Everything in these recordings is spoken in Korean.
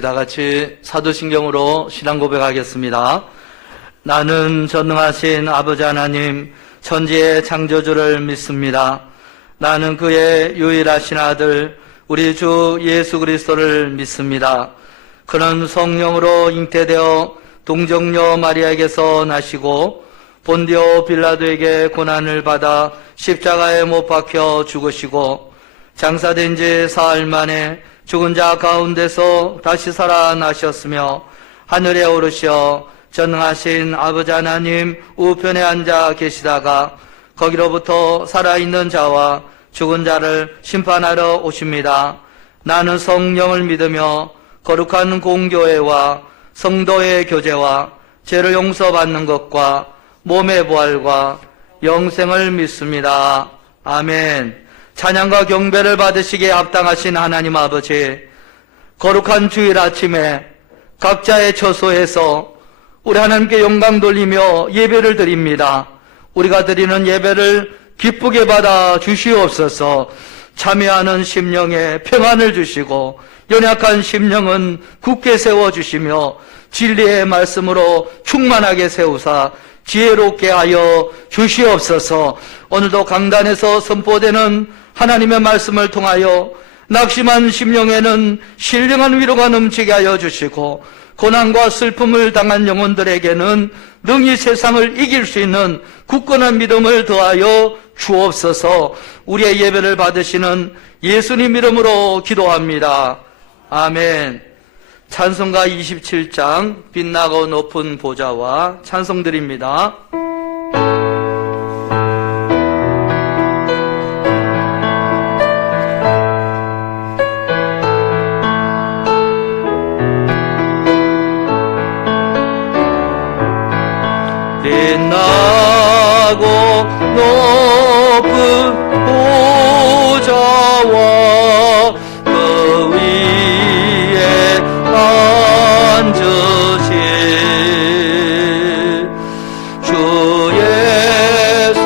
다 같이 사도신경으로 신앙 고백하겠습니다. 나는 전능하신 아버지 하나님 천지의 창조주를 믿습니다. 나는 그의 유일하신 아들 우리 주 예수 그리스도를 믿습니다. 그는 성령으로 잉태되어 동정녀 마리아에게서 나시고 본디오 빌라도에게 고난을 받아 십자가에 못 박혀 죽으시고 장사된 지 사흘 만에 죽은 자 가운데서 다시 살아나셨으며 하늘에 오르시어 전능하신 아버지 하나님 우편에 앉아 계시다가 거기로부터 살아있는 자와 죽은 자를 심판하러 오십니다. 나는 성령을 믿으며 거룩한 공교회와 성도의 교제와 죄를 용서받는 것과 몸의 부활과 영생을 믿습니다. 아멘. 찬양과 경배를 받으시기에 합당하신 하나님 아버지, 거룩한 주일 아침에 각자의 처소에서 우리 하나님께 영광 돌리며 예배를 드립니다. 우리가 드리는 예배를 기쁘게 받아 주시옵소서. 참여하는 심령에 평안을 주시고 연약한 심령은 굳게 세워주시며 진리의 말씀으로 충만하게 세우사 지혜롭게 하여 주시옵소서. 오늘도 강단에서 선포되는 하나님의 말씀을 통하여 낙심한 심령에는 신령한 위로가 넘치게 하여 주시고 고난과 슬픔을 당한 영혼들에게는 능히 세상을 이길 수 있는 굳건한 믿음을 더하여 주옵소서. 우리의 예배를 받으시는 예수님 이름으로 기도합니다. 아멘. 찬송가 27장 빛나고 높은 보좌와 찬송드립니다. 빛나고 높은 보좌와 그 위에 앉으신 주 예수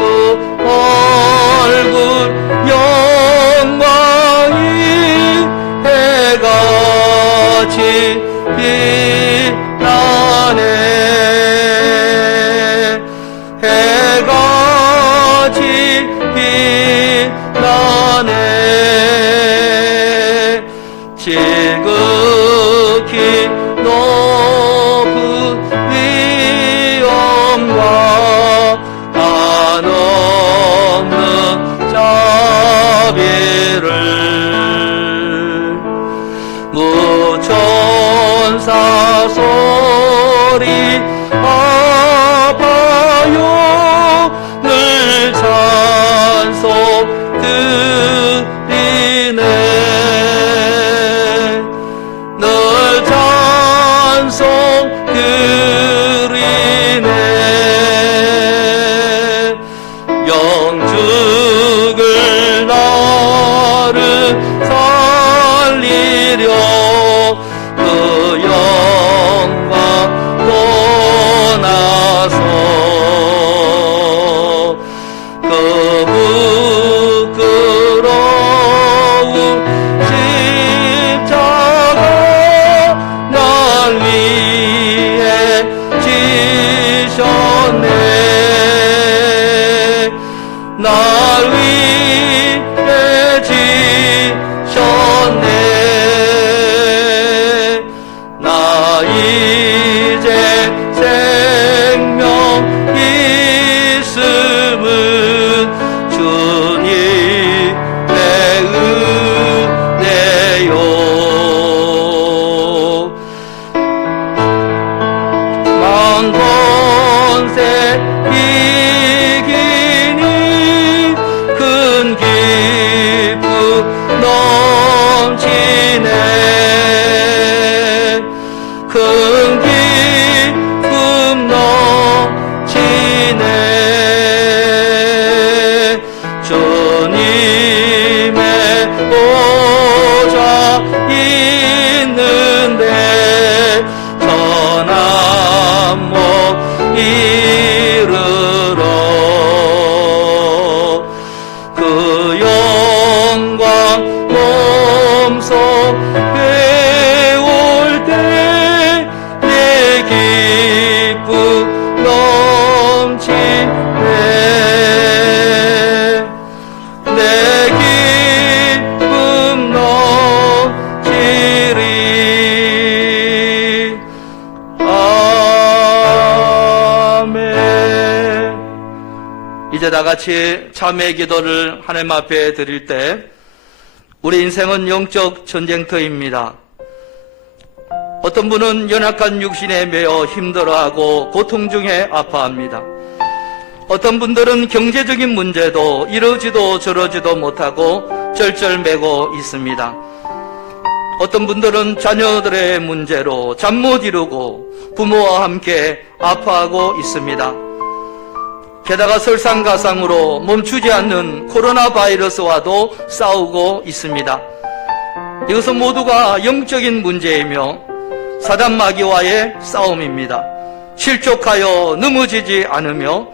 얼굴 영광이 해같이 빛나네. 해같이 빛나네. 지극히 높은 위엄과 한없는 자비를 무천사 소리 아파요 늘 찬송 드리네. 늘 찬송 드리네. 영죽을 나를 살리려 그 영광 떠나서 그 부끄러운 십자가 날 위해 지셨네. 날 위해 지셨네. 나 이제 생명 있음은 주님의 은혜요. 만권세 이기니 큰 기쁨 넘치네. 큰 기쁨 넘치네. 주님의 보좌 있는데 전한 못 이르러 그 영광 몸소 배울 때 같이 참회 기도를 하나님 앞에 드릴 때 우리 인생은 영적 전쟁터입니다. 어떤 분은 연약한 육신에 매여 힘들어하고 고통 중에 아파합니다. 어떤 분들은 경제적인 문제도 이러지도 저러지도 못하고 절절매고 있습니다. 어떤 분들은 자녀들의 문제로 잠 못 이루고 부모와 함께 아파하고 있습니다. 게다가 설상가상으로 멈추지 않는 코로나 바이러스와도 싸우고 있습니다. 이것은 모두가 영적인 문제이며 사단 마귀와의 싸움입니다. 실족하여 넘어지지 않으며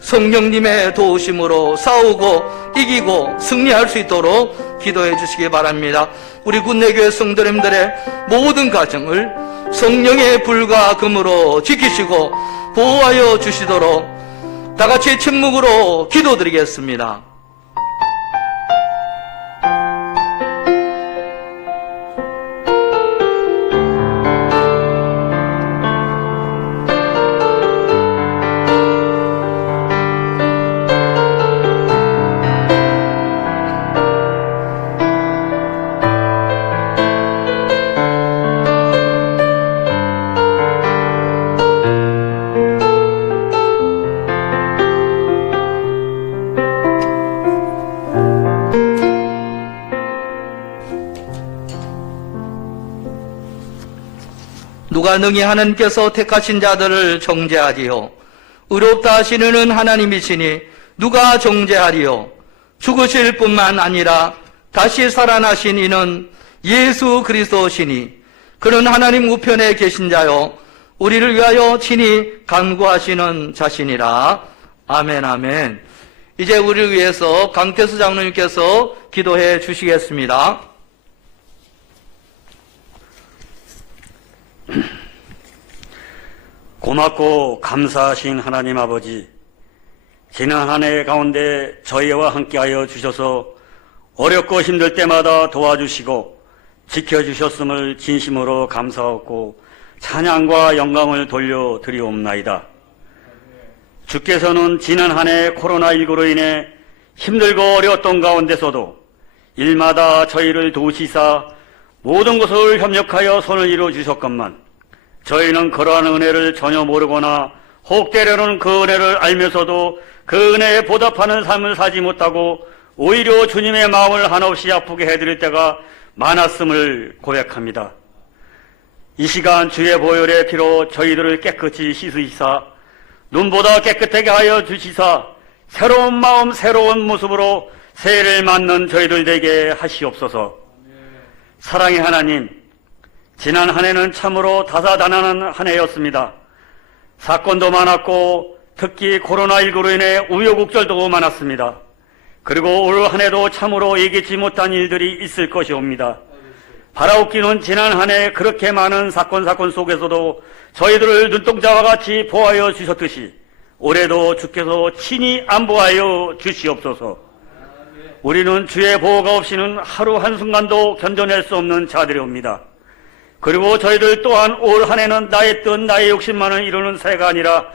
성령님의 도우심으로 싸우고 이기고 승리할 수 있도록 기도해 주시기 바랍니다. 우리 군내교회 성도님들의 모든 가정을 성령의 불과 금으로 지키시고 보호하여 주시도록 다같이 침묵으로 기도드리겠습니다. 누가 능히 하나님께서 택하신 자들을 정죄하리요? 의롭다 하시는 하나님이시니 누가 정죄하리요? 죽으실 뿐만 아니라 다시 살아나신 이는 예수 그리스도시니 그는 하나님 우편에 계신 자요 우리를 위하여 친히 간구하시는 자신이라. 아멘 아멘. 이제 우리를 위해서 강태수 장로님께서 기도해 주시겠습니다. 고맙고 감사하신 하나님 아버지, 지난 한 해 가운데 저희와 함께하여 주셔서 어렵고 힘들 때마다 도와주시고 지켜주셨음을 진심으로 감사하고 찬양과 영광을 돌려드리옵나이다. 주께서는 지난 한 해 코로나19로 인해 힘들고 어려웠던 가운데서도 일마다 저희를 도우시사 모든 것을 협력하여 손을 이루어주셨건만 저희는 그러한 은혜를 전혀 모르거나 혹 때로는 그 은혜를 알면서도 그 은혜에 보답하는 삶을 살지 못하고 오히려 주님의 마음을 한없이 아프게 해드릴 때가 많았음을 고백합니다. 이 시간 주의 보혈의 피로 저희들을 깨끗이 씻으시사 눈보다 깨끗하게 하여 주시사 새로운 마음 새로운 모습으로 새해를 맞는 저희들 되게 하시옵소서. 사랑의 하나님, 지난 한 해는 참으로 다사다난한 한 해였습니다. 사건도 많았고 특히 코로나19로 인해 우여곡절도 많았습니다. 그리고 올 한 해도 참으로 예기치 못한 일들이 있을 것이옵니다. 바라옵기는 지난 한 해 그렇게 많은 사건 속에서도 저희들을 눈동자와 같이 보호하여 주셨듯이 올해도 주께서 친히 안보하여 주시옵소서. 우리는 주의 보호가 없이는 하루 한순간도 견뎌낼 수 없는 자들이옵니다. 그리고 저희들 또한 올 한 해는 나의 뜻 나의 욕심만을 이루는 새해가 아니라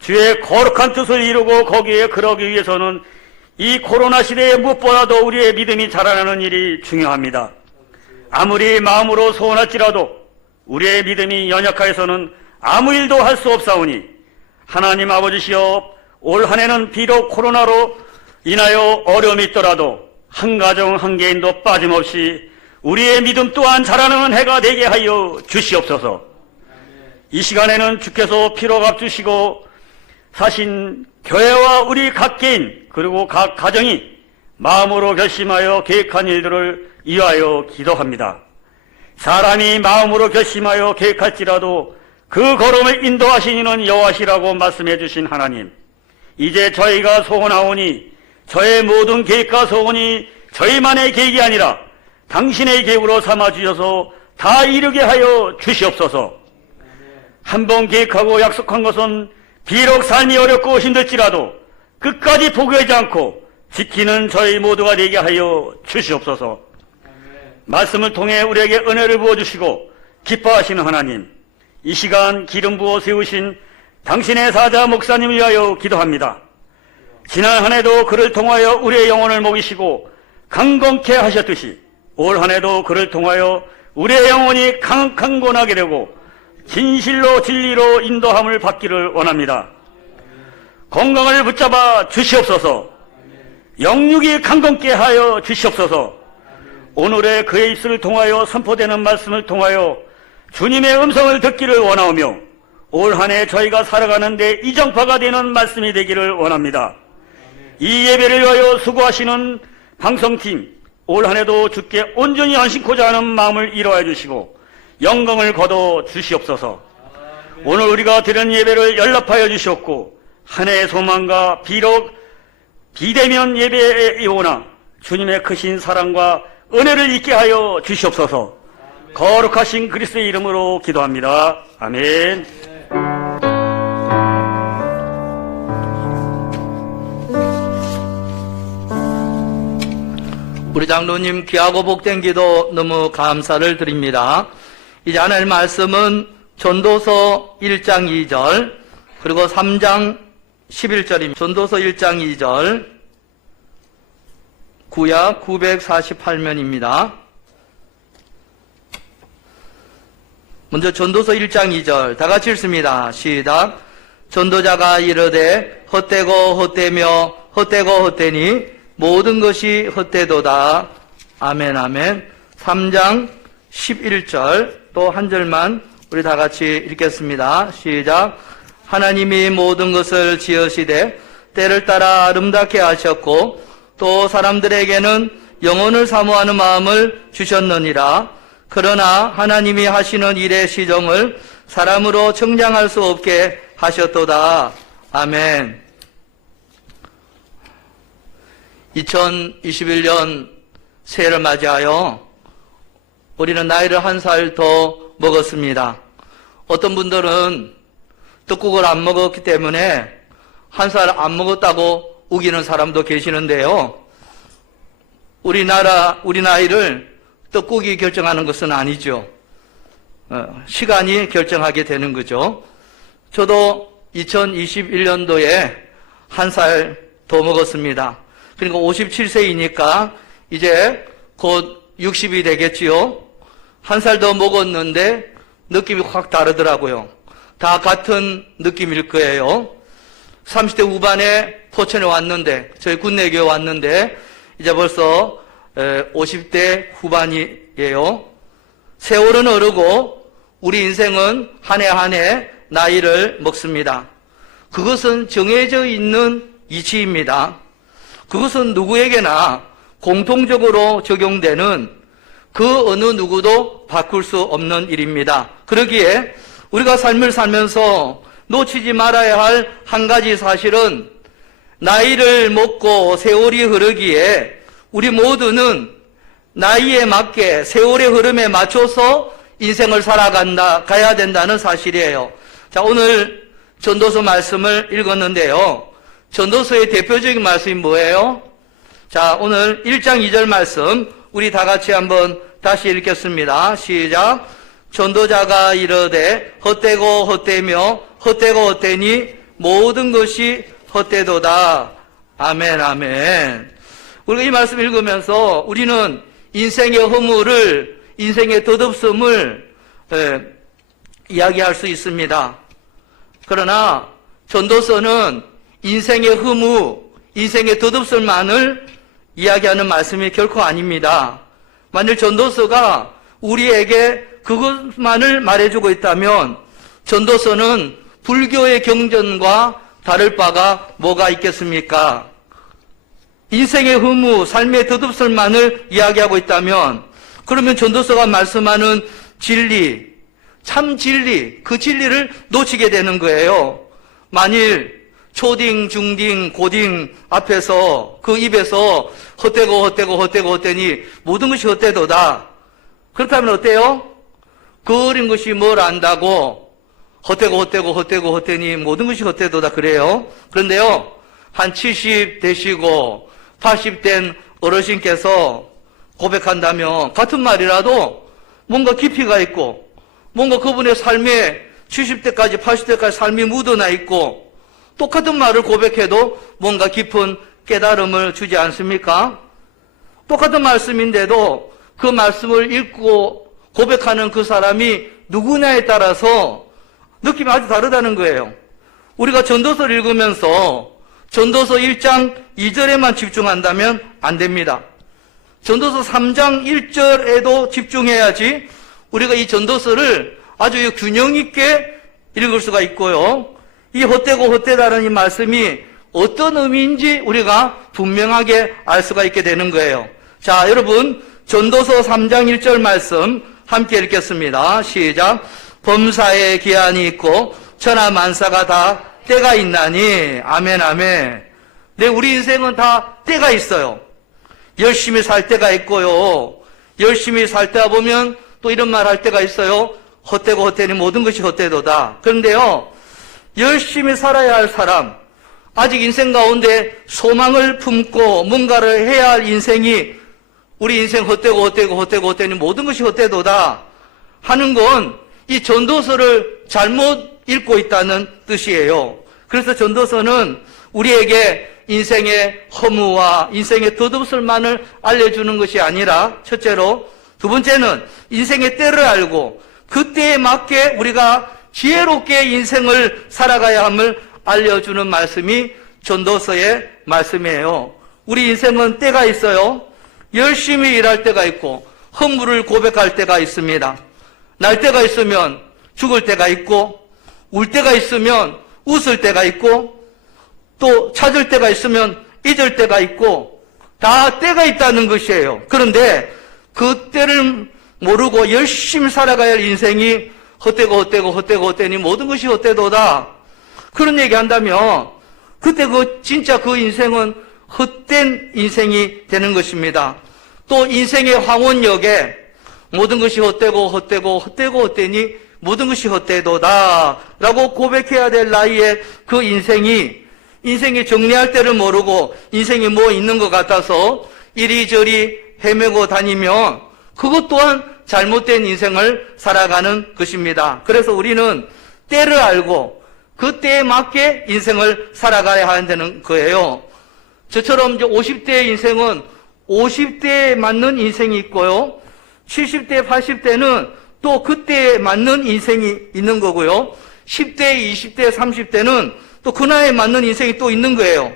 주의 거룩한 뜻을 이루고 거기에 그러기 위해서는 이 코로나 시대에 무엇보다도 우리의 믿음이 자라나는 일이 중요합니다. 아무리 마음으로 소원할지라도 우리의 믿음이 연약하여서는 아무 일도 할 수 없사오니 하나님 아버지시여, 올 한 해는 비록 코로나로 인하여 어려움이 있더라도 한 가정 한 개인도 빠짐없이 우리의 믿음 또한 자라는 해가 되게 하여 주시옵소서. 이 시간에는 주께서 피로 갚주시고 사신 교회와 우리 각 개인 그리고 각 가정이 마음으로 결심하여 계획한 일들을 위하여 기도합니다. 사람이 마음으로 결심하여 계획할지라도 그 걸음을 인도하신 이는 여호와시라고 말씀해 주신 하나님, 이제 저희가 소원하오니 저의 모든 계획과 소원이 저희만의 계획이 아니라 당신의 계획으로 삼아주셔서 다 이루게 하여 주시옵소서. 한번 계획하고 약속한 것은 비록 삶이 어렵고 힘들지라도 끝까지 포기하지 않고 지키는 저희 모두가 되게 하여 주시옵소서. 말씀을 통해 우리에게 은혜를 부어주시고 기뻐하시는 하나님, 이 시간 기름 부어 세우신 당신의 사자 목사님을 위하여 기도합니다. 지난 한 해도 그를 통하여 우리의 영혼을 먹이시고 강건케 하셨듯이 올 한 해도 그를 통하여 우리의 영혼이 강건하게 되고 진실로 진리로 인도함을 받기를 원합니다. 건강을 붙잡아 주시옵소서. 영육이 강건케 하여 주시옵소서. 오늘의 그의 입술을 통하여 선포되는 말씀을 통하여 주님의 음성을 듣기를 원하오며 올 한 해 저희가 살아가는데 이정파가 되는 말씀이 되기를 원합니다. 이 예배를 위하여 수고하시는 방송팀, 올 한 해도 주께 온전히 안심코자 하는 마음을 이루어 주시고 영광을 거둬 주시옵소서. 오늘 우리가 드린 예배를 연락하여 주시옵고 한 해의 소망과 비대면 예배에 오나 주님의 크신 사랑과 은혜를 잊게 하여 주시옵소서. 거룩하신 그리스도의 이름으로 기도합니다. 아멘. 우리 장로님 귀하고 복된 기도 너무 감사를 드립니다. 이제 하나님 말씀은 전도서 1장 2절 그리고 3장 11절입니다. 전도서 1장 2절 구약 948면입니다. 먼저 전도서 1장 2절 다 같이 읽습니다. 시작. 전도자가 이르되 헛되고 헛되며 헛되고 헛되니 모든 것이 헛되도다. 아멘 아멘. 3장 11절 또 한 절만 우리 다 같이 읽겠습니다. 시작. 하나님이 모든 것을 지으시되 때를 따라 아름답게 하셨고 또 사람들에게는 영혼을 사모하는 마음을 주셨느니라. 그러나 하나님이 하시는 일의 시정을 사람으로 청량할 수 없게 하셨도다. 아멘. 2021년 새해를 맞이하여 우리는 나이를 한 살 더 먹었습니다. 어떤 분들은 떡국을 안 먹었기 때문에 한 살 안 먹었다고 우기는 사람도 계시는데요. 우리 나이를 떡국이 결정하는 것은 아니죠. 시간이 결정하게 되는 거죠. 저도 2021년도에 한 살 더 먹었습니다. 그러니까 57세이니까 이제 곧 60이 되겠지요. 한 살 더 먹었는데 느낌이 확 다르더라고요. 다 같은 느낌일 거예요. 30대 후반에 포천에 왔는데, 저희 군내교에 왔는데 이제 벌써 50대 후반이에요. 세월은 흐르고 우리 인생은 한 해 한 해 나이를 먹습니다. 그것은 정해져 있는 이치입니다. 그것은 누구에게나 공통적으로 적용되는 그 어느 누구도 바꿀 수 없는 일입니다. 그러기에 우리가 삶을 살면서 놓치지 말아야 할 한 가지 사실은 나이를 먹고 세월이 흐르기에 우리 모두는 나이에 맞게 세월의 흐름에 맞춰서 인생을 가야 된다는 사실이에요. 자, 오늘 전도서 말씀을 읽었는데요. 전도서의 대표적인 말씀이 뭐예요? 자, 오늘 1장 2절 말씀 우리 다 같이 한번 다시 읽겠습니다. 시작. 전도자가 이르되 헛되고 헛되며 헛되고 헛되니 모든 것이 헛되도다. 아멘 아멘. 우리가 이 말씀 읽으면서 우리는 인생의 허물을, 인생의 덧없음을 이야기할 수 있습니다. 그러나 전도서는 인생의 허무, 인생의 덧없음만을 이야기하는 말씀이 결코 아닙니다. 만일 전도서가 우리에게 그것만을 말해주고 있다면 전도서는 불교의 경전과 다를 바가 뭐가 있겠습니까? 인생의 허무, 삶의 덧없음만을 이야기하고 있다면 그러면 전도서가 말씀하는 진리, 참 진리, 그 진리를 놓치게 되는 거예요. 만일 초딩, 중딩, 고딩 앞에서 그 입에서 헛되고 헛되고 헛되고 헛되니 모든 것이 헛되도다. 그렇다면 어때요? 그 어린 것이 뭘 안다고 헛되고 헛되고 헛되고 헛되니 모든 것이 헛되도다 그래요. 그런데요, 한 70 되시고 80된 어르신께서 고백한다면 같은 말이라도 뭔가 깊이가 있고 뭔가 그분의 삶에 70대까지 80대까지 삶이 묻어나 있고 똑같은 말을 고백해도 뭔가 깊은 깨달음을 주지 않습니까? 똑같은 말씀인데도 그 말씀을 읽고 고백하는 그 사람이 누구냐에 따라서 느낌이 아주 다르다는 거예요. 우리가 전도서를 읽으면서 전도서 1장 2절에만 집중한다면 안 됩니다. 전도서 3장 1절에도 집중해야지 우리가 이 전도서를 아주 균형 있게 읽을 수가 있고요. 이 헛되고 헛되다는 이 말씀이 어떤 의미인지 우리가 분명하게 알 수가 있게 되는 거예요. 자, 여러분 전도서 3장 1절 말씀 함께 읽겠습니다. 시작. 범사에 기한이 있고 천하만사가 다 때가 있나니. 아멘, 아멘. 네, 우리 인생은 다 때가 있어요. 열심히 살 때가 있고요. 열심히 살다 보면 또 이런 말 할 때가 있어요. 헛되고 헛되니 모든 것이 헛되도다. 그런데요, 열심히 살아야 할 사람, 아직 인생 가운데 소망을 품고 뭔가를 해야 할 인생이 우리 인생 헛되고 헛되고 헛되고 헛되니 모든 것이 헛되도다 하는 건 이 전도서를 잘못 읽고 있다는 뜻이에요. 그래서 전도서는 우리에게 인생의 허무와 인생의 덧없을만을 알려주는 것이 아니라 첫째로, 두 번째는 인생의 때를 알고 그 때에 맞게 우리가 지혜롭게 인생을 살아가야 함을 알려주는 말씀이 전도서의 말씀이에요. 우리 인생은 때가 있어요. 열심히 일할 때가 있고 허물을 고백할 때가 있습니다. 날 때가 있으면 죽을 때가 있고, 울 때가 있으면 웃을 때가 있고, 또 찾을 때가 있으면 잊을 때가 있고, 다 때가 있다는 것이에요. 그런데 그 때를 모르고 열심히 살아가야 할 인생이 헛되고 헛되고 헛되고 헛되니 모든 것이 헛되도다, 그런 얘기 한다면 그때 진짜 그 인생은 헛된 인생이 되는 것입니다. 또 인생의 황혼역에 모든 것이 헛되고 헛되고 헛되고 헛되니 모든 것이 헛되도다 라고 고백해야 될 나이에 그 인생이 정리할 때를 모르고 인생이 뭐 있는 것 같아서 이리저리 헤매고 다니면 그것 또한 잘못된 인생을 살아가는 것입니다. 그래서 우리는 때를 알고 그 때에 맞게 인생을 살아가야 하는 거예요. 저처럼 이제 50대의 인생은 50대에 맞는 인생이 있고요. 70대, 80대는 또 그때에 맞는 인생이 있는 거고요. 10대, 20대, 30대는 또 그 나이에 맞는 인생이 또 있는 거예요.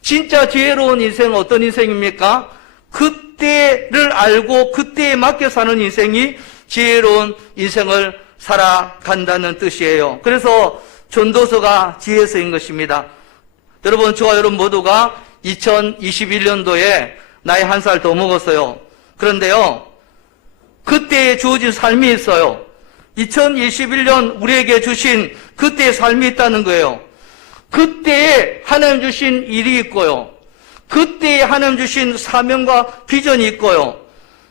진짜 지혜로운 인생은 어떤 인생입니까? 그때를 알고 그때에 맞게 사는 인생이 지혜로운 인생을 살아간다는 뜻이에요. 그래서 전도서가 지혜서인 것입니다. 여러분, 저와 여러분 모두가 2021년도에 나이 1살 더 먹었어요. 그런데요, 그때에 주어진 삶이 있어요. 2021년 우리에게 주신 그때의 삶이 있다는 거예요. 그때에 하나님 주신 일이 있고요. 그때에 하나님 주신 사명과 비전이 있고요.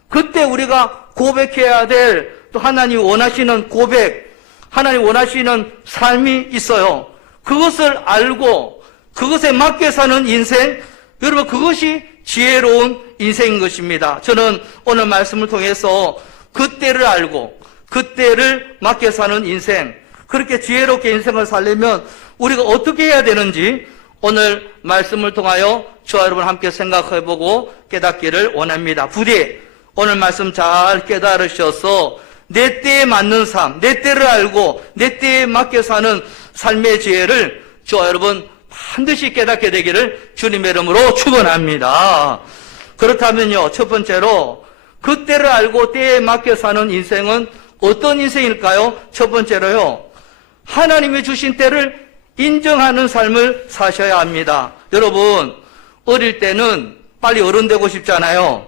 그때 우리가 고백해야 될 또 하나님 원하시는 고백, 하나님 원하시는 삶이 있어요. 그것을 알고 그것에 맞게 사는 인생, 여러분 그것이 지혜로운 인생인 것입니다. 저는 오늘 말씀을 통해서 그때를 알고 그때를 맞게 사는 인생, 그렇게 지혜롭게 인생을 살려면 우리가 어떻게 해야 되는지 오늘 말씀을 통하여 저와 여러분 함께 생각해보고 깨닫기를 원합니다. 부디 오늘 말씀 잘 깨달으셔서 내 때에 맞는 삶, 내 때를 알고 내 때에 맞게 사는 삶의 지혜를 저와 여러분 반드시 깨닫게 되기를 주님의 이름으로 축원합니다. 그렇다면요, 첫 번째로 그 때를 알고 때에 맞게 사는 인생은 어떤 인생일까요? 첫 번째로요, 하나님이 주신 때를 인정하는 삶을 사셔야 합니다. 여러분, 어릴 때는 빨리 어른 되고 싶잖아요.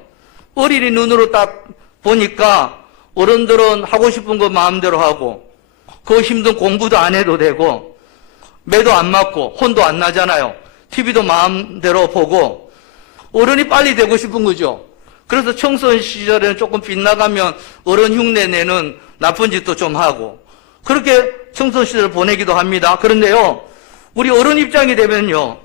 어린이 눈으로 딱 보니까 어른들은 하고 싶은 거 마음대로 하고 그 힘든 공부도 안 해도 되고 매도 안 맞고 혼도 안 나잖아요. TV도 마음대로 보고 어른이 빨리 되고 싶은 거죠. 그래서 청소년 시절에는 조금 빗나가면 어른 흉내 내는 나쁜 짓도 좀 하고 그렇게 청소년 시절을 보내기도 합니다. 그런데요, 우리 어른 입장이 되면요,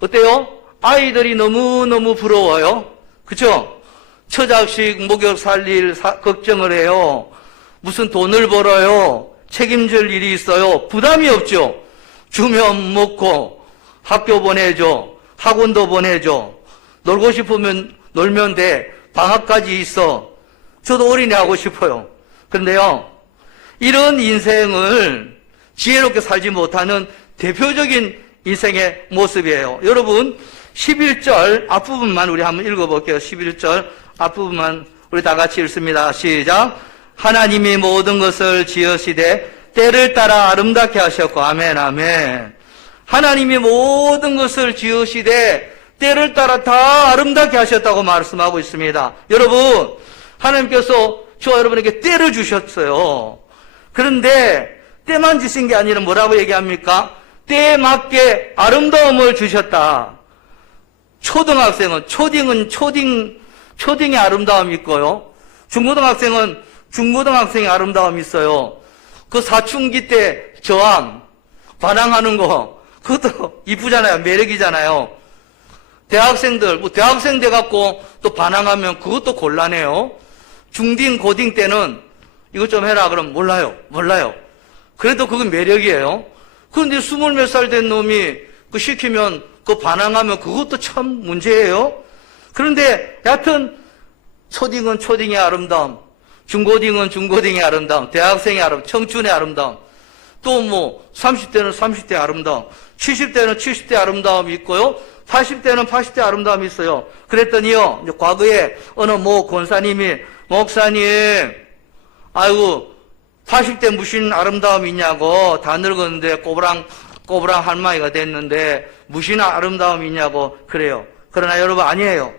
어때요? 아이들이 너무너무 부러워요. 그쵸? 처자식 목욕 살릴 걱정을 해요. 무슨 돈을 벌어요. 책임질 일이 있어요. 부담이 없죠. 주면 먹고, 학교 보내줘, 학원도 보내줘, 놀고 싶으면 놀면 돼, 방학까지 있어. 저도 어린애 하고 싶어요. 그런데요, 이런 인생을 지혜롭게 살지 못하는 대표적인 인생의 모습이에요. 여러분, 11절 앞부분만 우리 한번 읽어볼게요. 11절 앞부분만 우리 다 같이 읽습니다. 시작. 하나님이 모든 것을 지으시되 때를 따라 아름답게 하셨고, 아멘, 아멘. 하나님이 모든 것을 지으시되 때를 따라 다 아름답게 하셨다고 말씀하고 있습니다. 여러분, 하나님께서 저와 여러분에게 때를 주셨어요. 그런데 때만 주신 게 아니라 뭐라고 얘기합니까? 때에 맞게 아름다움을 주셨다. 초등학생은 초딩의 아름다움이 있고요. 중고등학생은 중고등학생의 아름다움이 있어요. 그 사춘기 때 저항, 반항하는 거, 그것도 이쁘잖아요. 매력이잖아요. 대학생들, 대학생 돼갖고 또 반항하면 그것도 곤란해요. 중딩, 고딩 때는 이것 좀 해라 그러면 몰라요. 그래도 그건 매력이에요. 그런데 20몇 살 된 놈이 그 시키면 그 반항하면 그것도 참 문제예요. 그런데 여하튼 초딩은 초딩의 아름다움, 중고딩은 중고딩의 아름다움, 대학생의 아름다움, 청춘의 아름다움, 또 30대는 30대의 아름다움, 70대는 70대의 아름다움이 있고요. 80대는 80대의 아름다움이 있어요. 그랬더니요, 이제 과거에 어느 권사님이, 목사님, 아이고, 80대 무슨 아름다움이 있냐고, 다 늙었는데 꼬부랑 할머니가 됐는데 무슨 아름다움이 있냐고 그래요. 그러나 여러분, 아니에요.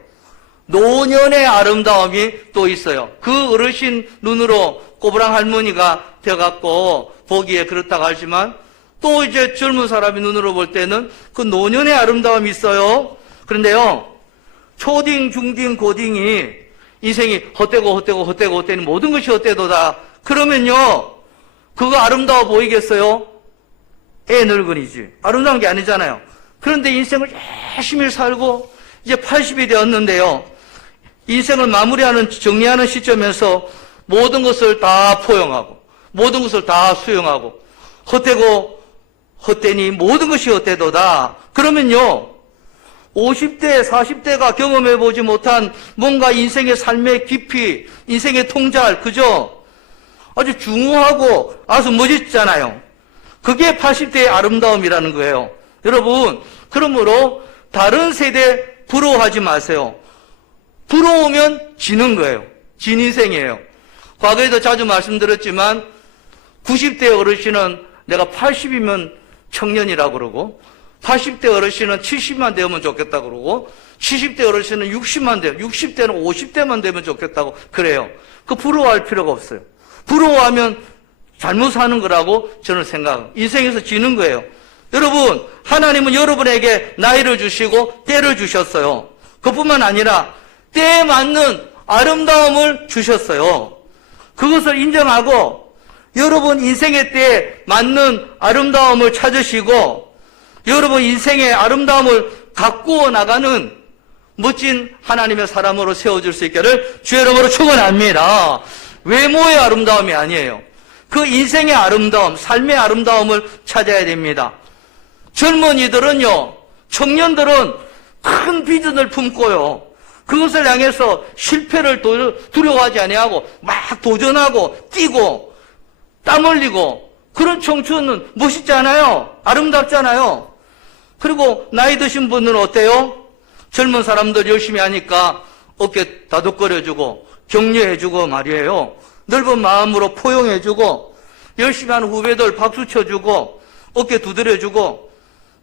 노년의 아름다움이 또 있어요. 그 어르신 눈으로 꼬부랑 할머니가 되어갖고 보기에 그렇다고 하지만 또 이제 젊은 사람이 눈으로 볼 때는 그 노년의 아름다움이 있어요. 그런데요, 초딩, 중딩, 고딩이 인생이 헛되고 모든 것이 헛되도다. 그러면요, 그거 아름다워 보이겠어요? 애 늙은이지. 아름다운 게 아니잖아요. 그런데 인생을 열심히 살고 이제 80이 되었는데요, 인생을 마무리하는, 정리하는 시점에서 모든 것을 다 포용하고 모든 것을 다 수용하고 헛되니 모든 것이 헛되도다. 그러면요, 50대, 40대가 경험해보지 못한 뭔가 인생의 삶의 깊이, 인생의 통잘, 그죠? 아주 중후하고 아주 멋있잖아요. 그게 80대의 아름다움이라는 거예요. 여러분, 그러므로 다른 세대 부러워하지 마세요. 부러우면 지는 거예요. 진 인생이에요. 과거에도 자주 말씀드렸지만 90대 어르신은 내가 80이면 청년이라고 그러고 80대 어르신은 70만 되면 좋겠다고 그러고 70대 어르신은 60만 60대는 50대만 되면 좋겠다고 그래요. 그 부러워할 필요가 없어요. 부러워하면 잘못 사는 거라고 저는 생각합니다. 인생에서 지는 거예요. 여러분, 하나님은 여러분에게 나이를 주시고 때를 주셨어요. 그뿐만 아니라 때에 맞는 아름다움을 주셨어요. 그것을 인정하고 여러분 인생의 때에 맞는 아름다움을 찾으시고 여러분 인생의 아름다움을 가꾸어 나가는 멋진 하나님의 사람으로 세워줄 수 있기를 주의 이름으로 축원합니다. 외모의 아름다움이 아니에요. 그 인생의 아름다움, 삶의 아름다움을 찾아야 됩니다. 젊은이들은요, 청년들은 큰 비전을 품고요, 그것을 향해서 실패를 두려워하지 아니하고 막 도전하고 뛰고 땀 흘리고 그런 청춘은 멋있잖아요. 아름답잖아요. 그리고 나이 드신 분들은 어때요? 젊은 사람들 열심히 하니까 어깨 다독거려주고 격려해주고 말이에요. 넓은 마음으로 포용해주고 열심히 하는 후배들 박수 쳐주고 어깨 두드려주고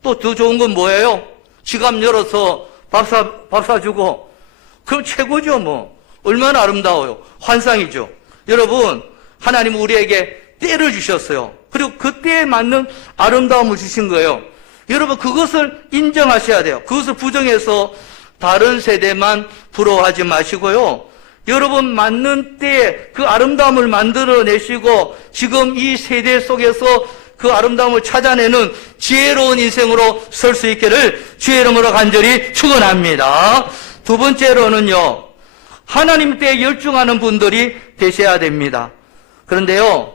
또 더 좋은 건 뭐예요? 지갑 열어서 밥 사주고 그럼 최고죠 뭐. 얼마나 아름다워요. 환상이죠. 여러분, 하나님은 우리에게 때를 주셨어요. 그리고 그 때에 맞는 아름다움을 주신 거예요. 여러분, 그것을 인정하셔야 돼요. 그것을 부정해서 다른 세대만 부러워하지 마시고요, 여러분 맞는 때에 그 아름다움을 만들어내시고 지금 이 세대 속에서 그 아름다움을 찾아내는 지혜로운 인생으로 설 수 있기를 주의 이름으로 간절히 축원합니다. 두 번째로는요, 하나님 때에 열중하는 분들이 되셔야 됩니다. 그런데요,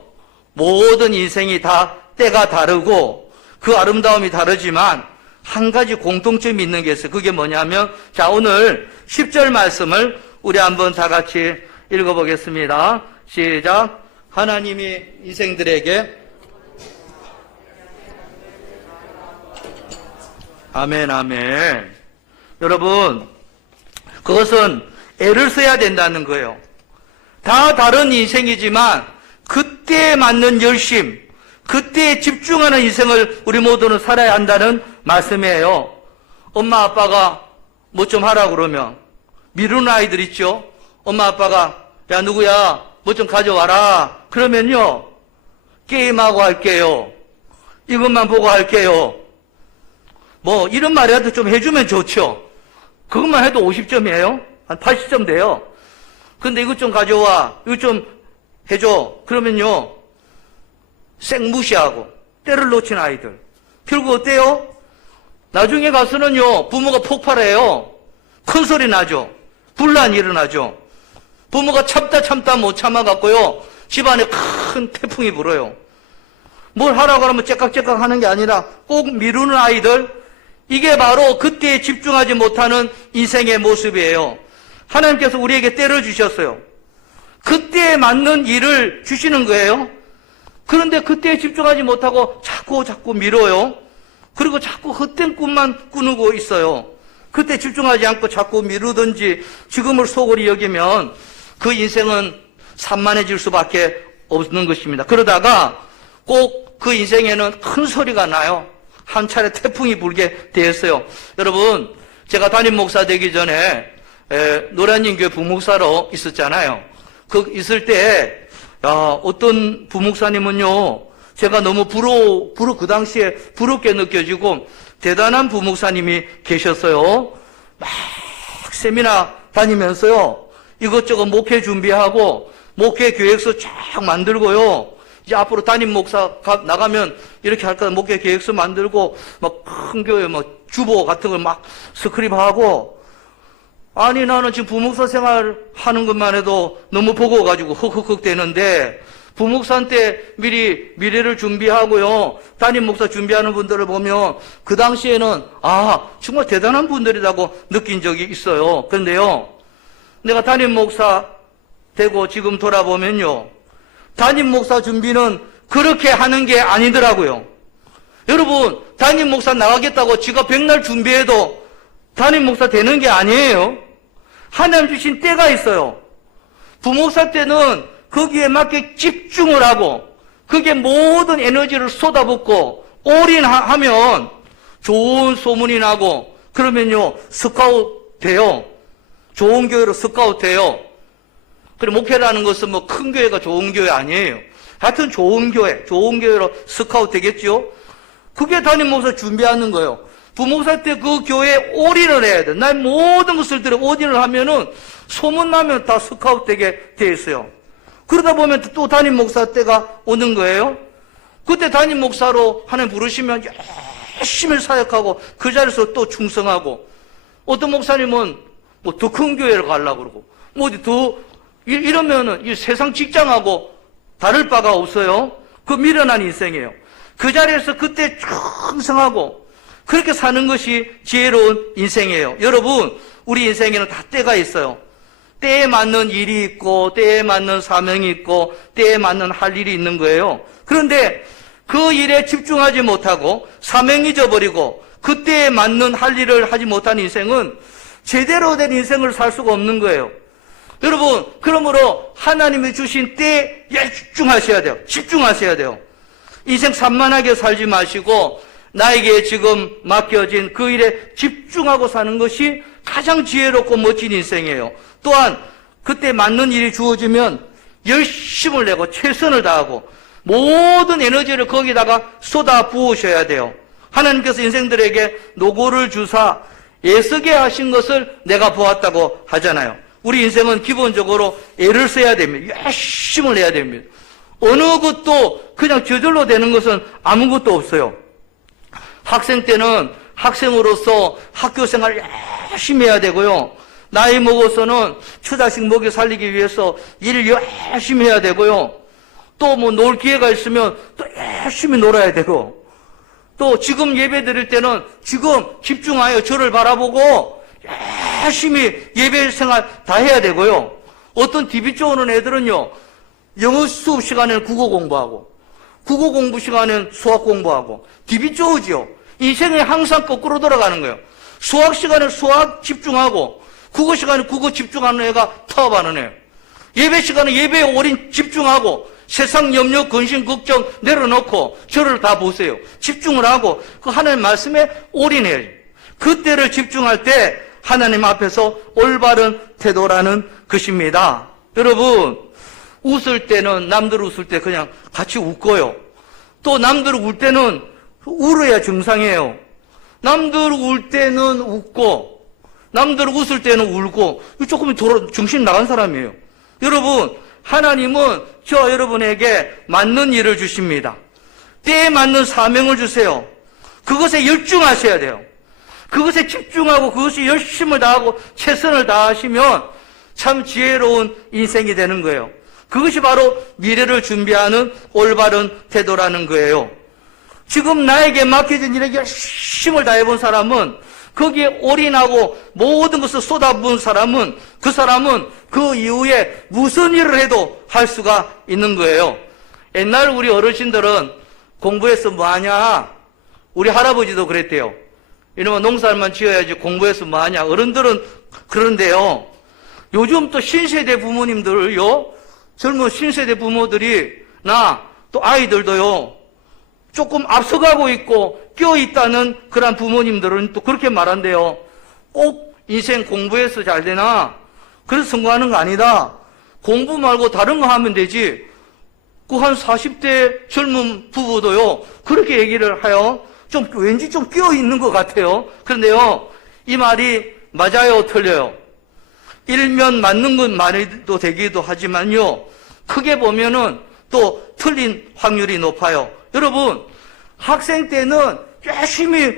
모든 인생이 다 때가 다르고 그 아름다움이 다르지만 한 가지 공통점이 있는 게 있어요. 그게 뭐냐면, 자, 오늘 10절 말씀을 우리 한번 다 같이 읽어보겠습니다. 시작. 하나님이 인생들에게 아멘, 아멘. 여러분, 그것은 애를 써야 된다는 거예요. 다 다른 인생이지만 그때에 맞는 열심, 그때에 집중하는 인생을 우리 모두는 살아야 한다는 말씀이에요. 엄마 아빠가 뭐 좀 하라 그러면 미루는 아이들 있죠. 엄마 아빠가 야 누구야 뭐 좀 가져와라 그러면요, 게임하고 할게요, 이것만 보고 할게요, 뭐 이런 말이라도 좀 해주면 좋죠. 그것만 해도 50점이에요 한 80점 돼요. 근데 이것 좀 가져와, 이것 좀 해줘 그러면요, 생무시하고 때를 놓친 아이들. 결국 어때요? 나중에 가서는요, 부모가 폭발해요. 큰 소리 나죠. 분란이 일어나죠. 부모가 참다 못 참아갖고요, 집안에 큰 태풍이 불어요. 뭘 하라고 하면 째깍째깍 하는 게 아니라 꼭 미루는 아이들, 이게 바로 그때에 집중하지 못하는 인생의 모습이에요. 하나님께서 우리에게 때를 주셨어요. 그때에 맞는 일을 주시는 거예요. 그런데 그때에 집중하지 못하고 자꾸 미뤄요. 그리고 자꾸 헛된 꿈만 꾸누고 있어요. 그때 집중하지 않고 자꾸 미루든지 지금을 소홀히 여기면 그 인생은 산만해질 수밖에 없는 것입니다. 그러다가 꼭 그 인생에는 큰 소리가 나요. 한 차례 태풍이 불게 되었어요. 여러분, 제가 담임 목사 되기 전에 노량진교회 부목사로 있었잖아요. 그 있을 때 어떤 부목사님은요, 제가 너무 그 당시에 부럽게 느껴지고 대단한 부목사님이 계셨어요. 막 세미나 다니면서요, 이것저것 목회 준비하고 목회 계획서 쫙 만들고요, 이제 앞으로 담임 목사 나가면 이렇게 할까 목회 계획서 만들고 막 큰 교회 주보 같은 걸 막 스크립하고. 아니 나는 지금 부목사 생활 하는 것만 해도 너무 버거워가지고 흑흑흑 되는데, 부목사한테 미리 미래를 준비하고요, 담임 목사 준비하는 분들을 보면 그 당시에는 정말 대단한 분들이라고 느낀 적이 있어요. 그런데요, 내가 담임 목사 되고 지금 돌아보면요, 담임 목사 준비는 그렇게 하는 게 아니더라고요. 여러분, 담임 목사 나가겠다고 지가 백날 준비해도 담임 목사 되는 게 아니에요. 하나님 주신 때가 있어요. 부목사 때는 거기에 맞게 집중을 하고 그게 모든 에너지를 쏟아붓고 올인하면 좋은 소문이 나고, 그러면요 스카웃 돼요. 좋은 교회로 스카웃 돼요. 그리고 목회라는 것은 뭐 큰 교회가 좋은 교회 아니에요. 하여튼 좋은 교회로 스카웃 되겠죠. 그게 담임 목사 준비하는 거예요. 부목사 때 그 교회에 올인을 해야 돼. 날 모든 것을 들여 올인을 하면은 소문나면 다 스카웃 되게 돼 있어요. 그러다 보면 또 담임 목사 때가 오는 거예요. 그때 담임 목사로 하나님 부르시면 열심히 사역하고 그 자리에서 또 충성하고, 어떤 목사님은 뭐 더 큰 교회를 가려고 그러고 뭐 어디 더 이러면은 이 세상 직장하고 다를 바가 없어요. 그 미련한 인생이에요. 그 자리에서 그때 충성하고 그렇게 사는 것이 지혜로운 인생이에요. 여러분, 우리 인생에는 다 때가 있어요. 때에 맞는 일이 있고 때에 맞는 사명이 있고 때에 맞는 할 일이 있는 거예요. 그런데 그 일에 집중하지 못하고 사명 잊어버리고 그때에 맞는 할 일을 하지 못한 인생은 제대로 된 인생을 살 수가 없는 거예요. 여러분, 그러므로 하나님이 주신 때에 집중하셔야 돼요. 집중하셔야 돼요. 인생 산만하게 살지 마시고 나에게 지금 맡겨진 그 일에 집중하고 사는 것이 가장 지혜롭고 멋진 인생이에요. 또한 그때 맞는 일이 주어지면 열심을 내고 최선을 다하고 모든 에너지를 거기다가 쏟아 부으셔야 돼요. 하나님께서 인생들에게 노고를 주사 애쓰게 하신 것을 내가 보았다고 하잖아요. 우리 인생은 기본적으로 애를 써야 됩니다. 열심을 해야 됩니다. 어느 것도 그냥 저절로 되는 것은 아무것도 없어요. 학생 때는 학생으로서 학교 생활을 열심히 해야 되고요. 나이 먹어서는 처자식 먹여 살리기 위해서 일을 열심히 해야 되고요. 또 뭐 놀 기회가 있으면 또 열심히 놀아야 되고, 또 지금 예배 드릴 때는 지금 집중하여 저를 바라보고 열심히 예배 생활 다 해야 되고요. 어떤 TV 쪼는 애들은요, 영어 수업 시간에는 국어 공부하고, 국어 공부 시간에는 수학 공부하고, TV 쪼지요. 인생이 항상 거꾸로 돌아가는 거예요. 수학 시간에 수학 집중하고, 국어 시간에 국어 집중하는 애가 타업하는 애예요. 예배 시간에 예배에 올인 집중하고, 세상 염려, 근심, 걱정 내려놓고 저를 다 보세요. 집중을 하고 그 하나님 말씀에 올인해요. 그때를 집중할 때 하나님 앞에서 올바른 태도라는 것입니다. 여러분, 웃을 때는 남들 웃을 때 그냥 같이 웃고요. 또 남들 울 때는 울어야 정상이에요. 남들 울 때는 웃고 남들 웃을 때는 울고 조금 정신 나간 사람이에요. 여러분, 하나님은 저 여러분에게 맞는 일을 주십니다. 때에 맞는 사명을 주세요. 그것에 열중하셔야 돼요. 그것에 집중하고 그것이 열심을 다하고 최선을 다하시면 참 지혜로운 인생이 되는 거예요. 그것이 바로 미래를 준비하는 올바른 태도라는 거예요. 지금 나에게 맡겨진 일에 열심을 다해본 사람은, 거기에 올인하고 모든 것을 쏟아부은 사람은, 그 사람은 그 이후에 무슨 일을 해도 할 수가 있는 거예요. 옛날 우리 어르신들은 공부해서 뭐하냐, 우리 할아버지도 그랬대요. 이놈아 농사만 지어야지 공부해서 뭐하냐. 어른들은 그런데요, 요즘 또 신세대 부모님들요, 젊은 신세대 부모들이 나 또 아이들도요, 조금 앞서가고 있고 껴있다는 그런 부모님들은 또 그렇게 말한대요. 꼭 인생 공부해서 잘 되나? 그래서 성공하는 거 아니다. 공부 말고 다른 거 하면 되지. 그 한 40대 젊은 부부도요, 그렇게 얘기를 해요. 좀 왠지 좀 껴있는 것 같아요. 그런데요, 이 말이 맞아요, 틀려요? 일면 맞는 건 말도 되기도 하지만요, 크게 보면은 또 틀린 확률이 높아요. 여러분, 학생 때는 열심히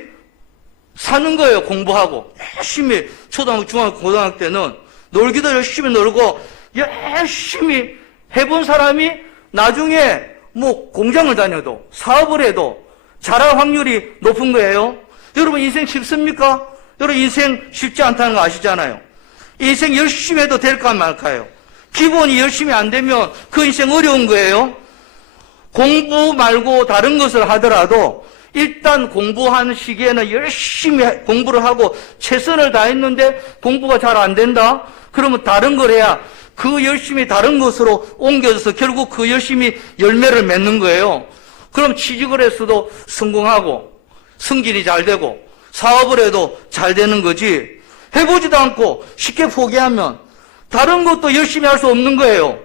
사는 거예요. 공부하고 열심히, 초등학교, 중학교, 고등학교 때는 놀기도 열심히 놀고 열심히 해본 사람이 나중에 뭐 공장을 다녀도 사업을 해도 잘할 확률이 높은 거예요. 여러분, 인생 쉽습니까? 여러분, 인생 쉽지 않다는 거 아시잖아요. 인생 열심히 해도 될까 말까요? 기본이 열심히 안 되면 그 인생 어려운 거예요. 공부 말고 다른 것을 하더라도 일단 공부하는 시기에는 열심히 공부를 하고 최선을 다했는데 공부가 잘 안 된다? 그러면 다른 걸 해야 그 열심히 다른 것으로 옮겨져서 결국 그 열심히 열매를 맺는 거예요. 그럼 취직을 했어도 성공하고 승진이 잘 되고 사업을 해도 잘 되는 거지, 해보지도 않고 쉽게 포기하면 다른 것도 열심히 할 수 없는 거예요.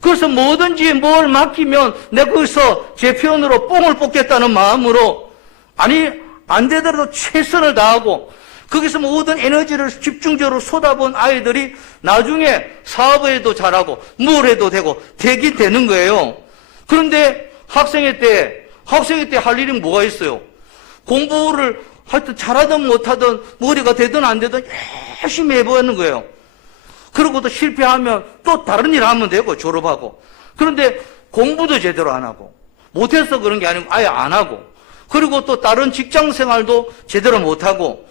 그래서 뭐든지 뭘 맡기면 내가 거기서 제 표현으로 뽕을 뽑겠다는 마음으로, 아니 안 되더라도 최선을 다하고 거기서 모든 에너지를 집중적으로 쏟아본 아이들이 나중에 사업에도 잘하고 뭘 해도 되고 되긴 되는 거예요. 그런데 학생회 때 할 일이 뭐가 있어요? 공부를 하여튼 잘하든 못하든 머리가 되든 안 되든 열심히 해보는 거예요. 그러고 또 실패하면 또 다른 일 하면 되고 졸업하고. 그런데 공부도 제대로 안 하고, 못해서 그런 게 아니고 아예 안 하고, 그리고 또 다른 직장 생활도 제대로 못하고,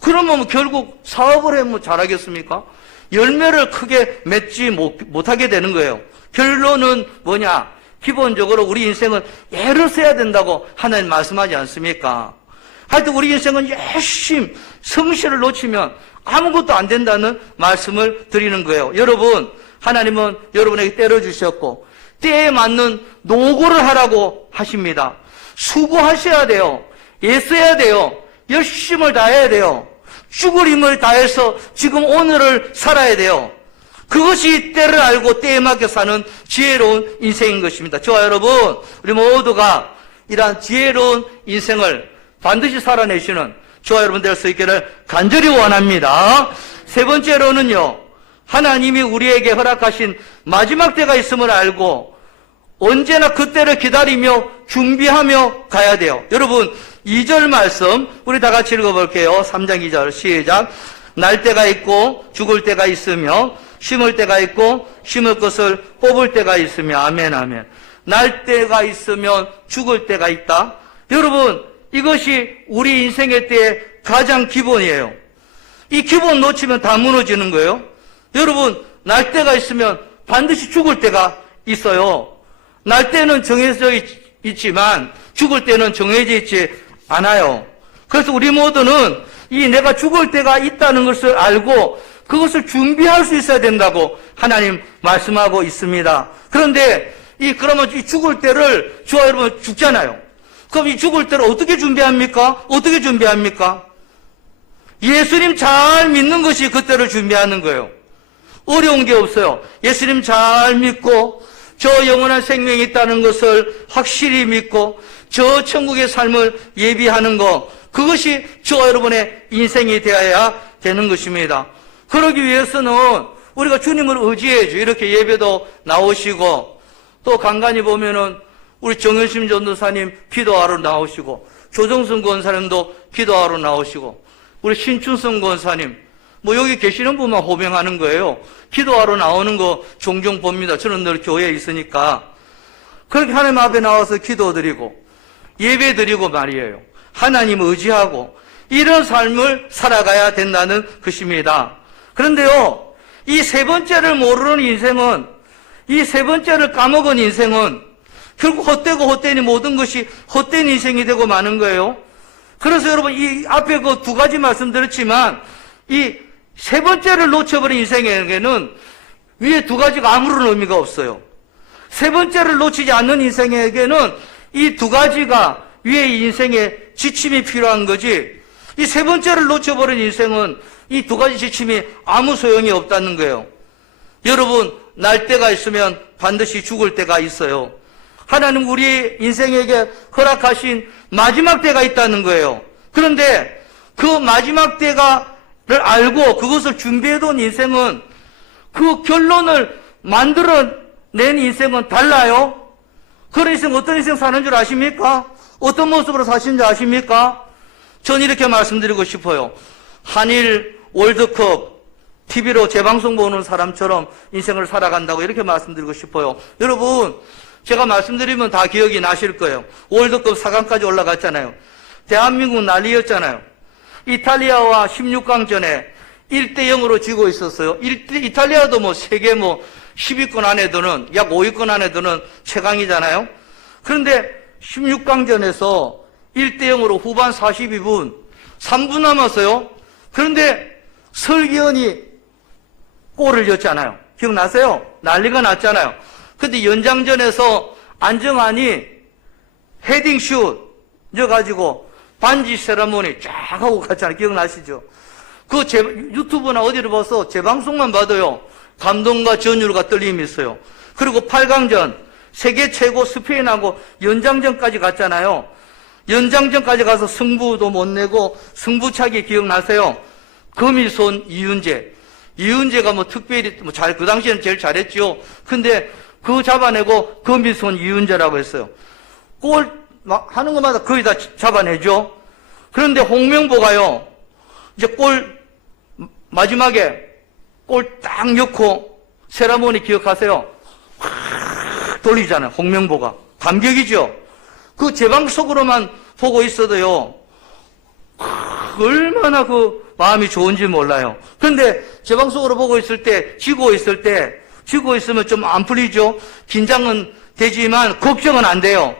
그러면 결국 사업을 하면 잘하겠습니까? 열매를 크게 맺지 못하게 되는 거예요. 결론은 뭐냐? 기본적으로 우리 인생은 애를 써야 된다고 하나님 말씀하지 않습니까? 하여튼 우리 인생은 열심히 성실을 놓치면 아무것도 안 된다는 말씀을 드리는 거예요. 여러분, 하나님은 여러분에게 때를 주셨고 때에 맞는 노고를 하라고 하십니다. 수고하셔야 돼요. 애써야 돼요. 열심을 다해야 돼요. 죽을 힘을 다해서 지금 오늘을 살아야 돼요. 그것이 때를 알고 때에 맞게 사는 지혜로운 인생인 것입니다. 저와 여러분, 우리 모두가 이러한 지혜로운 인생을 반드시 살아내시는 저와 여러분 될 수 있기를 간절히 원합니다. 세 번째로는요, 하나님이 우리에게 허락하신 마지막 때가 있음을 알고 언제나 그때를 기다리며 준비하며 가야 돼요. 여러분, 2절 말씀 우리 다 같이 읽어볼게요. 3장 2절 시작. 날 때가 있고 죽을 때가 있으며 심을 때가 있고 심을 것을 뽑을 때가 있으며. 아멘 아멘. 날 때가 있으면 죽을 때가 있다. 여러분, 이것이 우리 인생의 때의 가장 기본이에요. 이 기본 놓치면 다 무너지는 거예요. 여러분, 날 때가 있으면 반드시 죽을 때가 있어요. 날 때는 정해져 있지만 죽을 때는 정해져 있지 않아요. 그래서 우리 모두는 이 내가 죽을 때가 있다는 것을 알고 그것을 준비할 수 있어야 된다고 하나님 말씀하고 있습니다. 그런데 그러면 이 죽을 때를 저와 여러분 죽잖아요. 그럼 이 죽을 때를 어떻게 준비합니까? 어떻게 준비합니까? 예수님 잘 믿는 것이 그때를 준비하는 거예요. 어려운 게 없어요. 예수님 잘 믿고 저 영원한 생명이 있다는 것을 확실히 믿고 저 천국의 삶을 예비하는 것, 그것이 저와 여러분의 인생이 되어야 되는 것입니다. 그러기 위해서는 우리가 주님을 의지해야죠. 이렇게 예배도 나오시고 또 간간히 보면은 우리 정현심 전도사님 기도하러 나오시고 조정순 권사님도 기도하러 나오시고 우리 신춘성 권사님 뭐 여기 계시는 분만 호명하는 거예요. 기도하러 나오는 거 종종 봅니다. 저는 늘 교회에 있으니까. 그렇게 하나님 앞에 나와서 기도드리고 예배드리고 말이에요. 하나님 의지하고 이런 삶을 살아가야 된다는 것입니다. 그런데요, 이 세 번째를 모르는 인생은, 이 세 번째를 까먹은 인생은 결국 헛되고 헛되니 모든 것이 헛된 인생이 되고 마는 거예요. 그래서 여러분, 이 앞에 그 두 가지 말씀드렸지만 이 세 번째를 놓쳐버린 인생에게는 위에 두 가지가 아무런 의미가 없어요. 세 번째를 놓치지 않는 인생에게는 이 두 가지가 위에 인생에 지침이 필요한 거지, 이 세 번째를 놓쳐버린 인생은 이 두 가지 지침이 아무 소용이 없다는 거예요. 여러분, 날 때가 있으면 반드시 죽을 때가 있어요. 하나님 우리 인생에게 허락하신 마지막 때가 있다는 거예요. 그런데 그 마지막 때를 알고 그것을 준비해둔 인생은, 그 결론을 만들어낸 인생은 달라요. 그런 인생, 어떤 인생 사는 줄 아십니까? 어떤 모습으로 사시는 줄 아십니까? 전 이렇게 말씀드리고 싶어요. 한일 월드컵 TV로 재방송 보는 사람처럼 인생을 살아간다고 이렇게 말씀드리고 싶어요. 여러분, 제가 말씀드리면 다 기억이 나실 거예요. 월드컵 4강까지 올라갔잖아요. 대한민국 난리였잖아요. 이탈리아와 16강전에 1대0으로 지고 있었어요. 이탈리아도 뭐 세계 10위권 안에 드는, 약 5위권 안에 드는 최강이잖아요. 그런데 16강전에서 1대0으로 후반 42분, 3분 남았어요. 그런데 설기현이 골을 넣었잖아요. 기억나세요? 난리가 났잖아요. 근데 연장전에서 안정환이 헤딩슛 넣어가지고 반지 세라모니 쫙 하고 갔잖아요. 기억나시죠? 그 유튜브나 어디를 봐서 재방송만 봐도요, 감동과 전율과 떨림이 있어요. 그리고 8강전, 세계 최고 스페인하고 연장전까지 갔잖아요. 연장전까지 가서 승부도 못 내고 승부차기 기억나세요? 금이손 이윤재가 특별히 그 당시에는 제일 잘했죠. 근데 그거 잡아내고 금이손 이윤재라고 했어요. 골 하는 것마다 거의 다 잡아내죠. 그런데 홍명보가요, 이제 마지막에 골 딱 넣고 세라모니 기억하세요? 확 돌리잖아요. 홍명보가. 감격이죠. 그 재방송으로만 보고 있어도요, 얼마나 그 마음이 좋은지 몰라요. 그런데 재방송으로 보고 있을 때, 지고 있으면 좀 안 풀리죠. 긴장은 되지만 걱정은 안 돼요.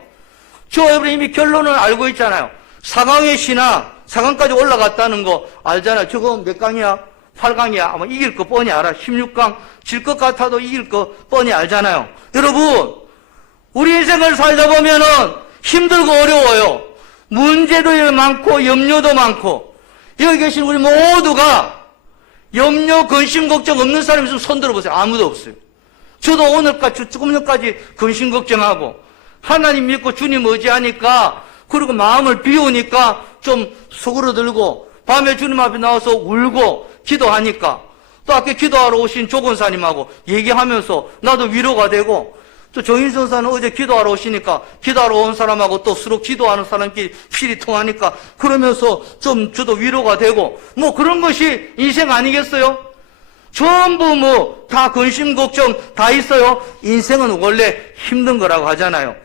저 여러분 이미 결론을 알고 있잖아요. 4강의 신화, 4강까지 올라갔다는 거 알잖아요. 저거 몇 강이야? 8강이야. 아마 이길 거 뻔히 알아. 16강 질 것 같아도 이길 거 뻔히 알잖아요. 여러분, 우리 인생을 살다 보면은 힘들고 어려워요. 문제도 많고 염려도 많고. 여기 계신 우리 모두가 염려, 근심, 걱정 없는 사람이 있으면 손 들어보세요. 아무도 없어요. 저도 오늘까지, 조금 전까지 근심, 걱정하고 하나님 믿고 주님 의지하니까, 그리고 마음을 비우니까 좀 수그러들고, 밤에 주님 앞에 나와서 울고 기도하니까, 또 아까 기도하러 오신 조건사님하고 얘기하면서 나도 위로가 되고, 또 정인선사는 어제 기도하러 오시니까 기도하러 온 사람하고 또 서로 기도하는 사람끼리 필이 통하니까 그러면서 좀 저도 위로가 되고, 그런 것이 인생 아니겠어요? 전부 다 근심 걱정 다 있어요. 인생은 원래 힘든 거라고 하잖아요.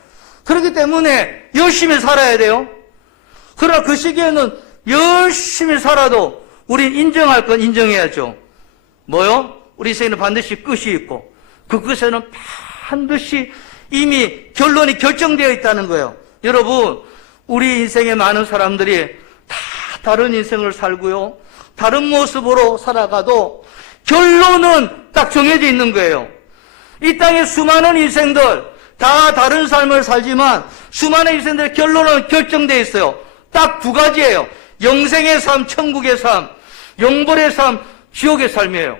그렇기 때문에 열심히 살아야 돼요. 그러나 그 시기에는 열심히 살아도 우린 인정할 건 인정해야죠. 뭐요? 우리 인생에는 반드시 끝이 있고 그 끝에는 반드시 이미 결론이 결정되어 있다는 거예요. 여러분, 우리 인생의 많은 사람들이 다 다른 인생을 살고요, 다른 모습으로 살아가도 결론은 딱 정해져 있는 거예요. 이 땅의 수많은 인생들 다 다른 삶을 살지만 수많은 인생들의 결론은 결정되어 있어요. 딱 두 가지예요. 영생의 삶, 천국의 삶, 영벌의 삶, 지옥의 삶이에요.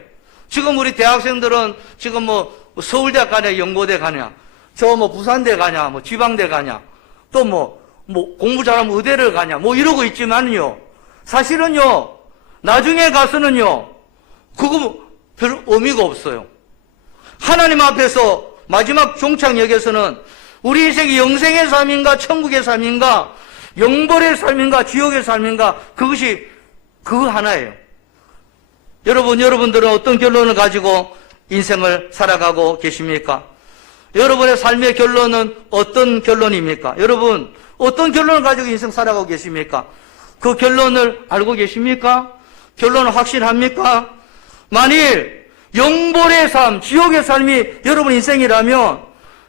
지금 우리 대학생들은 지금 뭐 서울대 가냐, 연고대 가냐, 저 뭐 부산대 가냐, 뭐 지방대 가냐, 또 뭐 공부 잘하면 의대를 가냐, 뭐 이러고 있지만요, 사실은요, 나중에 가서는요, 그거 별 의미가 없어요. 하나님 앞에서 마지막 종착역에서는 우리 인생이 영생의 삶인가, 천국의 삶인가, 영벌의 삶인가, 지옥의 삶인가, 그것이 그거 하나예요. 여러분들은 어떤 결론을 가지고 인생을 살아가고 계십니까? 여러분의 삶의 결론은 어떤 결론입니까? 여러분, 어떤 결론을 가지고 인생 살아가고 계십니까? 그 결론을 알고 계십니까? 결론을 확신합니까? 만일 영벌의 삶, 지옥의 삶이 여러분 인생이라면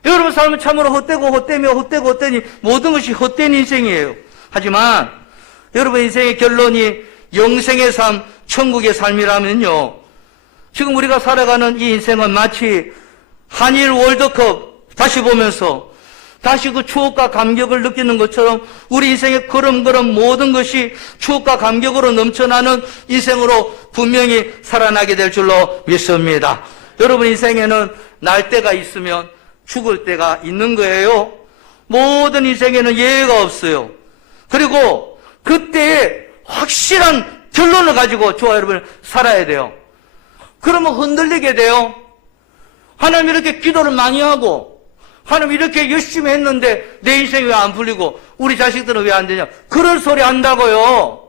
여러분 삶은 참으로 헛되니 모든 것이 헛된 인생이에요. 하지만 여러분 인생의 결론이 영생의 삶, 천국의 삶이라면요, 지금 우리가 살아가는 이 인생은 마치 한일 월드컵 다시 보면서 다시 그 추억과 감격을 느끼는 것처럼 우리 인생의 그럼그럼 모든 것이 추억과 감격으로 넘쳐나는 인생으로 분명히 살아나게 될 줄로 믿습니다. 여러분 인생에는 날 때가 있으면 죽을 때가 있는 거예요. 모든 인생에는 예외가 없어요. 그리고 그때에 확실한 결론을 가지고 저와 여러분 살아야 돼요. 그러면 흔들리게 돼요. 하나님 이렇게 기도를 많이 하고 하나님 이렇게 열심히 했는데 내 인생이 왜 안 풀리고 우리 자식들은 왜 안 되냐, 그런 소리 한다고요.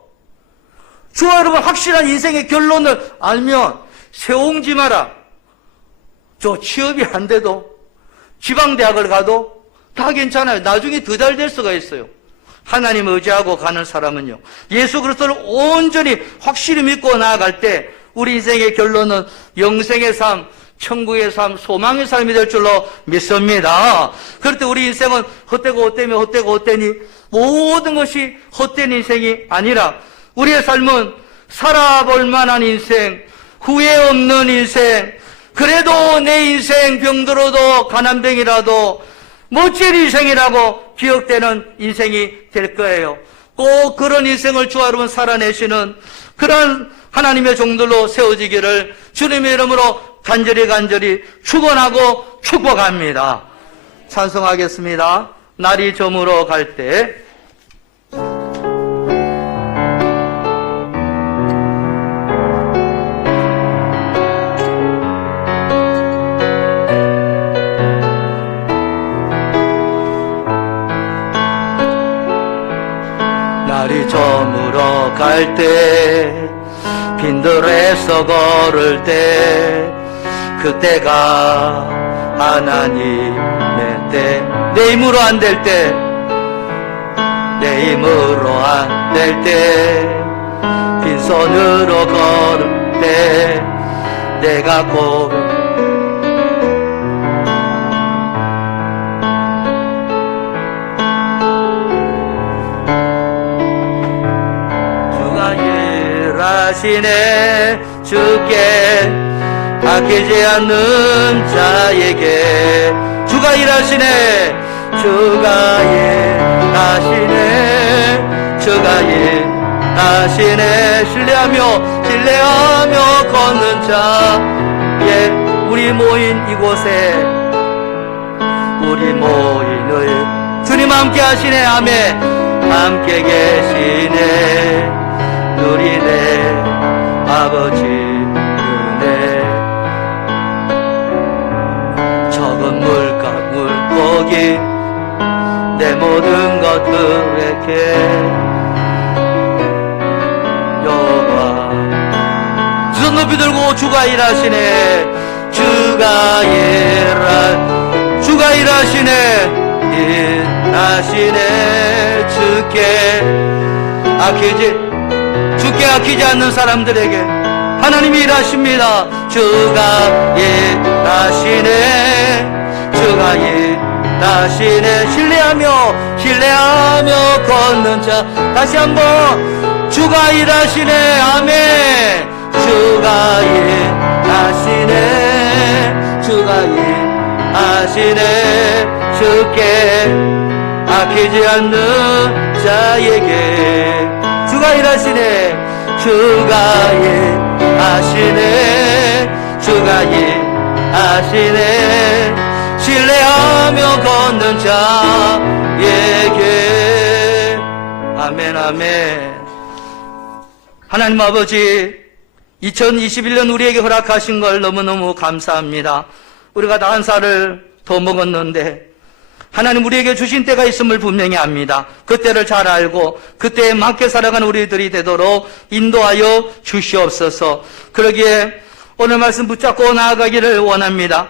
저와 여러분 확실한 인생의 결론을 알면 세옹지 마라. 저 취업이 안 돼도 지방대학을 가도 다 괜찮아요. 나중에 더 잘 될 수가 있어요. 하나님 의지하고 가는 사람은요, 예수 그리스도를 온전히 확실히 믿고 나아갈 때 우리 인생의 결론은 영생의 삶, 천국의 삶, 소망의 삶이 될 줄로 믿습니다. 그럴 때 우리 인생은 헛되니 모든 것이 헛된 인생이 아니라 우리의 삶은 살아볼 만한 인생, 후회 없는 인생, 그래도 내 인생 병들어도 가난뱅이라도 멋진 인생이라고 기억되는 인생이 될 거예요. 꼭 그런 인생을 주와 여러분 살아내시는 그런 하나님의 종들로 세워지기를 주님의 이름으로 간절히 축원하고 축복합니다. 찬송하겠습니다. 날이 저물어 갈 때. 날이 저물어 갈 때, 빈들에서 걸을 때, 그때가 하나님의 때, 내 힘으로 안 될 때, 내 힘으로 안 될 때, 빈손으로 걸을 때, 내가 고백, 일하시네. 주께 아끼지 않는 자에게 주가 일하시네. 주가 일하시네. 주가 일하시네. 신뢰하며 걷는 자에 우리 모인 이곳에 우리 모인을 주님 함께 하시네. 아멘. 함께 계시네. 누리네 아버지 은혜. 적은 물고기 내 모든 것들에게 여호와 두 손 높이 들고 주가 일하시네. 주가 일하시네. 일하시네. 주께 주께 아끼지 않는 사람들에게 하나님이 일하십니다. 주가 일하시네. 주가 일하시네. 신뢰하며 걷는 자. 다시 한번 주가 일하시네. 아멘. 주가 일하시네. 주가 일하시네. 주께 아끼지 않는 자에게 주가 일하시네. 주가 일하시네. 주가 일하시네. 신뢰하며 걷는 자에게. 아멘 아멘. 하나님 아버지, 2021년 우리에게 허락하신 걸 너무너무 감사합니다. 우리가 다 한 살을 더 먹었는데 하나님 우리에게 주신 때가 있음을 분명히 압니다. 그때를 잘 알고 그때에 맞게 살아가는 우리들이 되도록 인도하여 주시옵소서. 그러기에 오늘 말씀 붙잡고 나아가기를 원합니다.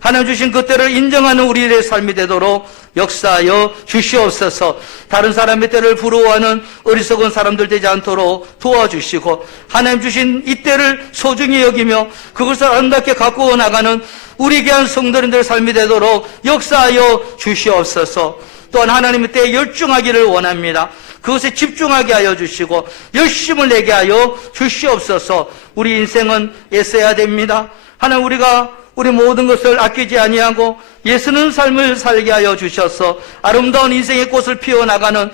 하나님 주신 그때를 인정하는 우리의 삶이 되도록 역사하여 주시옵소서. 다른 사람의 때를 부러워하는 어리석은 사람들 되지 않도록 도와주시고 하나님 주신 이 때를 소중히 여기며 그것을 아름답게 갖고 나가는 우리 귀한 성도님들의 삶이 되도록 역사하여 주시옵소서. 또한 하나님의 때에 열중하기를 원합니다. 그것에 집중하게 하여 주시고 열심을 내게 하여 주시옵소서. 우리 인생은 애써야 됩니다. 하나님 우리가 우리 모든 것을 아끼지 아니하고 예수는 삶을 살게 하여 주셔서 아름다운 인생의 꽃을 피워나가는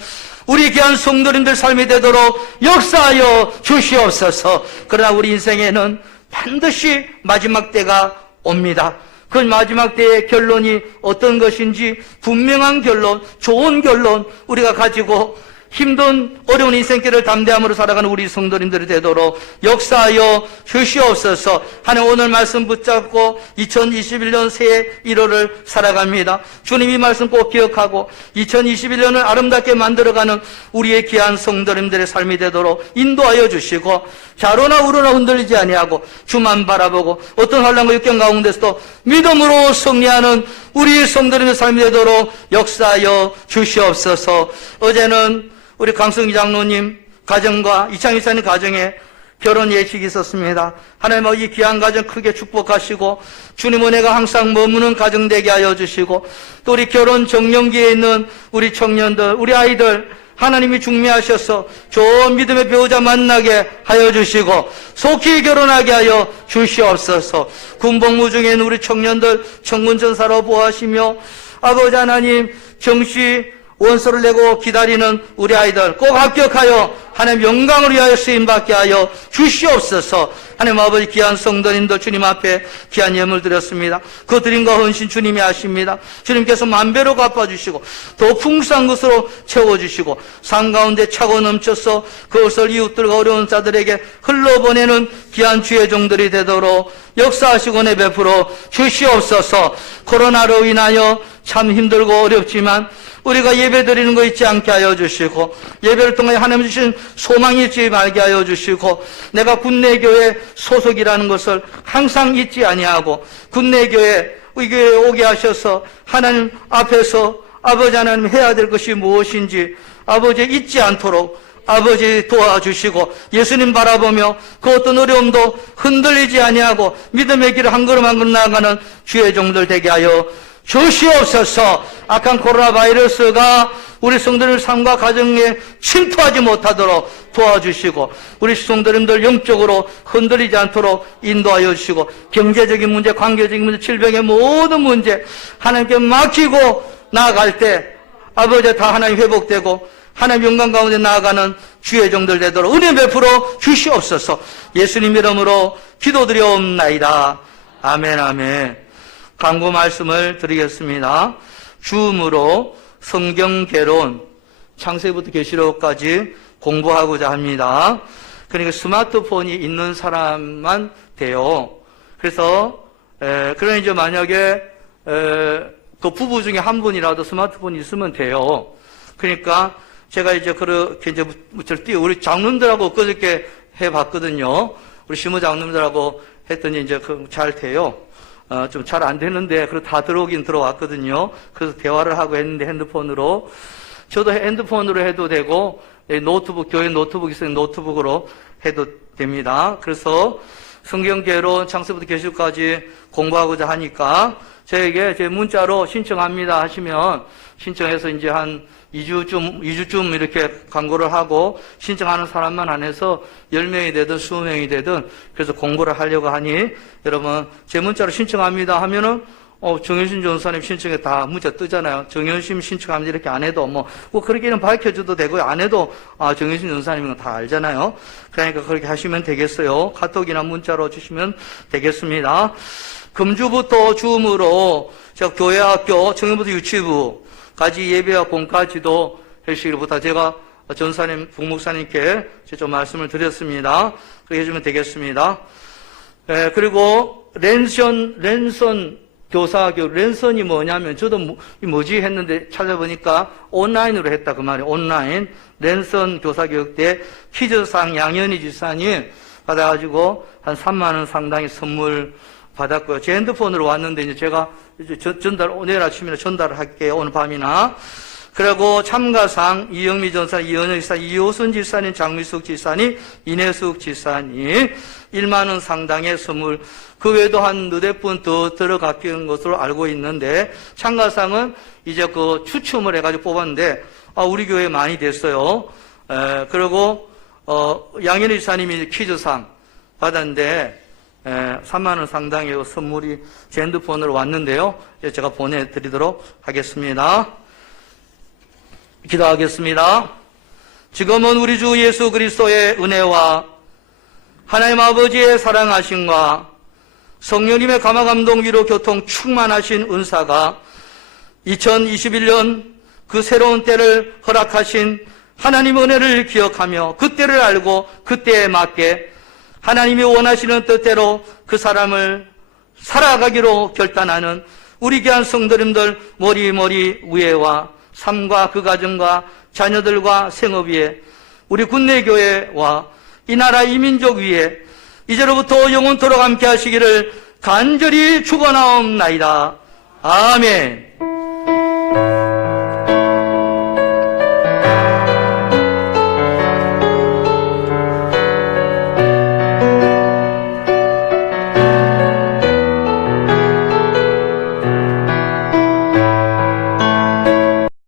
우리 귀한 성도님들 삶이 되도록 역사하여 주시옵소서. 그러나 우리 인생에는 반드시 마지막 때가 옵니다. 그 마지막 때의 결론이 어떤 것인지 분명한 결론, 좋은 결론 우리가 가지고 힘든 어려운 인생길을 담대함으로 살아가는 우리 성도님들이 되도록 역사하여 주시옵소서. 하나님 오늘 말씀 붙잡고 2021년 새해 1월을 살아갑니다. 주님 이 말씀 꼭 기억하고 2021년을 아름답게 만들어가는 우리의 귀한 성도님들의 삶이 되도록 인도하여 주시고 좌로나 우로나 흔들리지 아니하고 주만 바라보고 어떤 환난과 역경 가운데서도 믿음으로 승리하는 우리 성도님의 삶이 되도록 역사하여 주시옵소서. 어제는 우리 강성기 장로님 가정과 이창희 사님 가정에 결혼 예식이 있었습니다. 하나님 이 귀한 가정 크게 축복하시고 주님 은혜가 항상 머무는 가정 되게 하여 주시고 또 우리 결혼 정년기에 있는 우리 청년들, 우리 아이들 하나님이 중매하셔서 좋은 믿음의 배우자 만나게 하여 주시고 속히 결혼하게 하여 주시옵소서. 군복무 중에 있는 우리 청년들 청군전사로 보호하시며 아버지 하나님 정시 원서를 내고 기다리는 우리 아이들 꼭 합격하여 하나님 영광을 위하여 쓰임받게 하여 주시옵소서. 하나님 아버지 귀한 성도님들 주님 앞에 귀한 예물 드렸습니다. 그 드림과 헌신 주님이 하십니다. 주님께서 만배로 갚아주시고 더 풍성한 것으로 채워주시고 산 가운데 차고 넘쳐서 그것을 이웃들과 어려운 자들에게 흘러보내는 귀한 주의 종들이 되도록 역사하시고 은혜 베풀어 주시옵소서. 코로나로 인하여 참 힘들고 어렵지만 우리가 예배 드리는 거 잊지 않게 하여 주시고 예배를 통해 하나님 주신 소망이 잊지 말게 하여 주시고 내가 군내교회 소속이라는 것을 항상 잊지 아니하고 군내교회 이 교회에 오게 하셔서 하나님 앞에서 아버지 하나님 해야 될 것이 무엇인지 아버지 잊지 않도록 아버지 도와주시고 예수님 바라보며 그 어떤 어려움도 흔들리지 아니하고 믿음의 길을 한 걸음 한 걸음 나아가는 주의 종들 되게 하여 주시옵소서. 악한 코로나 바이러스가 우리 성도들 삶과 가정에 침투하지 못하도록 도와주시고 우리 성도님들 영적으로 흔들리지 않도록 인도하여 주시고 경제적인 문제, 관계적인 문제, 질병의 모든 문제 하나님께 맡기고 나아갈 때 아버지 다 하나님 회복되고 하나님 영광 가운데 나아가는 주의 종들 되도록 은혜 베풀어 주시옵소서. 예수님 이름으로 기도드리옵나이다. 아멘 아멘. 광고 말씀을 드리겠습니다. 줌으로 성경 개론 창세부터 계시록까지 공부하고자 합니다. 그러니까 스마트폰이 있는 사람만 돼요. 그래서 그러니 이제 만약에 그 부부 중에 한 분이라도 스마트폰이 있으면 돼요. 그러니까 제가 이제 그렇게 이제 우리 장로님들하고 그저께 해봤거든요. 우리 시무 장로님들하고 했더니 이제 잘 돼요. 좀 잘 안 되는데, 그래도 다 들어오긴 들어왔거든요. 그래서 대화를 하고 했는데 핸드폰으로. 저도 핸드폰으로 해도 되고, 노트북, 교회 노트북 있으면 노트북으로 해도 됩니다. 그래서 성경 개론 창세부터 계시까지 공부하고자 하니까 저에게 제 문자로 신청합니다 하시면 신청해서 이제 한 2주쯤 이렇게 광고를 하고 신청하는 사람만 안해서 10명이 되든 20명이 되든 그래서 공부를 하려고 하니 여러분 제 문자로 신청합니다 하면은 정현신 전사님 신청에 다 문자 뜨잖아요. 정현신 신청합니다 이렇게 안 해도 뭐 그렇게는 밝혀줘도 되고요. 안 해도 정현신 전사님은 다 알잖아요. 그러니까 그렇게 하시면 되겠어요. 카톡이나 문자로 주시면 되겠습니다. 금주부터 줌으로 교회 학교 청년부터 유치부까지 예배와 공까지도 해주시기를 부탁. 제가 전사님, 북목사님께 좀 말씀을 드렸습니다. 그렇게 해주면 되겠습니다. 그리고 랜선 교사교육, 랜선이 뭐냐면 저도 뭐지 했는데 찾아보니까 온라인으로 했다 그 말이에요. 온라인 랜선 교사교육 때 퀴즈상 양현희 집사님 받아가지고 한 3만 원 상당의 선물 받았고요. 제 핸드폰으로 왔는데 이제 제가 내일 아침이나 전달을 할게요. 오늘 밤이나. 그리고 참가상 이영미 전사, 이현영 지사, 이호순 지사님, 장미숙 지사님, 이내숙 지사님 1만 원 상당의 선물. 그 외에도 한 너댓 분 더 들어갔던 것으로 알고 있는데 참가상은 이제 그 추첨을 해가지고 뽑았는데 우리 교회에 많이 됐어요. 그리고 양현희 지사님이 퀴즈상 받았는데 3만 원 상당의 선물이 제 핸드폰으로 왔는데요. 제가 보내드리도록 하겠습니다. 기도하겠습니다. 지금은 우리 주 예수 그리스도의 은혜와 하나님 아버지의 사랑하심과 성령님의 감화감동 위로 교통 충만하신 은사가 2021년 그 새로운 때를 허락하신 하나님 은혜를 기억하며 그때를 알고 그때에 맞게 하나님이 원하시는 뜻대로 그 사람을 살아가기로 결단하는 우리 귀한 성도님들 머리 위에와 삶과 그 가정과 자녀들과 생업 위에 우리 군내교회와 이 나라 이 민족 위에 이제로부터 영원토록 함께 하시기를 간절히 축원하옵나이다. 아멘.